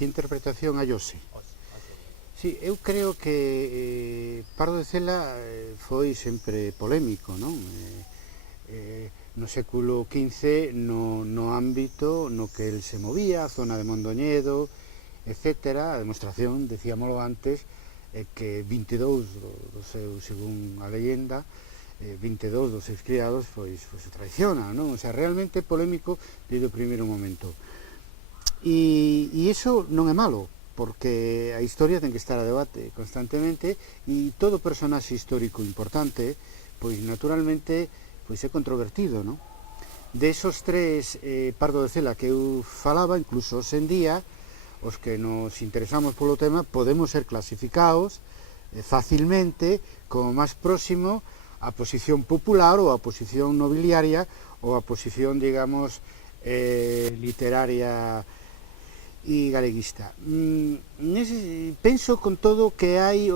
que interpretación hai hoxe? Sí, eu creo que Pardo de Cela foi sempre polémico, non? No século XV no ámbito no que el se movía, a zona de Mondoñedo, etc. A demostración, decíamolo antes, que 22 do seu, según a leyenda, 22 dos seus criados pois se traiciona, non? O sea, realmente polémico desde o primeiro momento. E iso non é malo, porque a historia ten que estar a debate constantemente, e todo personaxe histórico importante, pois naturalmente pois é controvertido, non? De esos tres Pardo de Cela que eu falaba, incluso hoxe en día, os que nos interesamos polo tema, podemos ser clasificados facilmente como máis próximo a posición popular ou a posición nobiliaria ou a posición, digamos, literaria e galeguista. Penso con todo que hai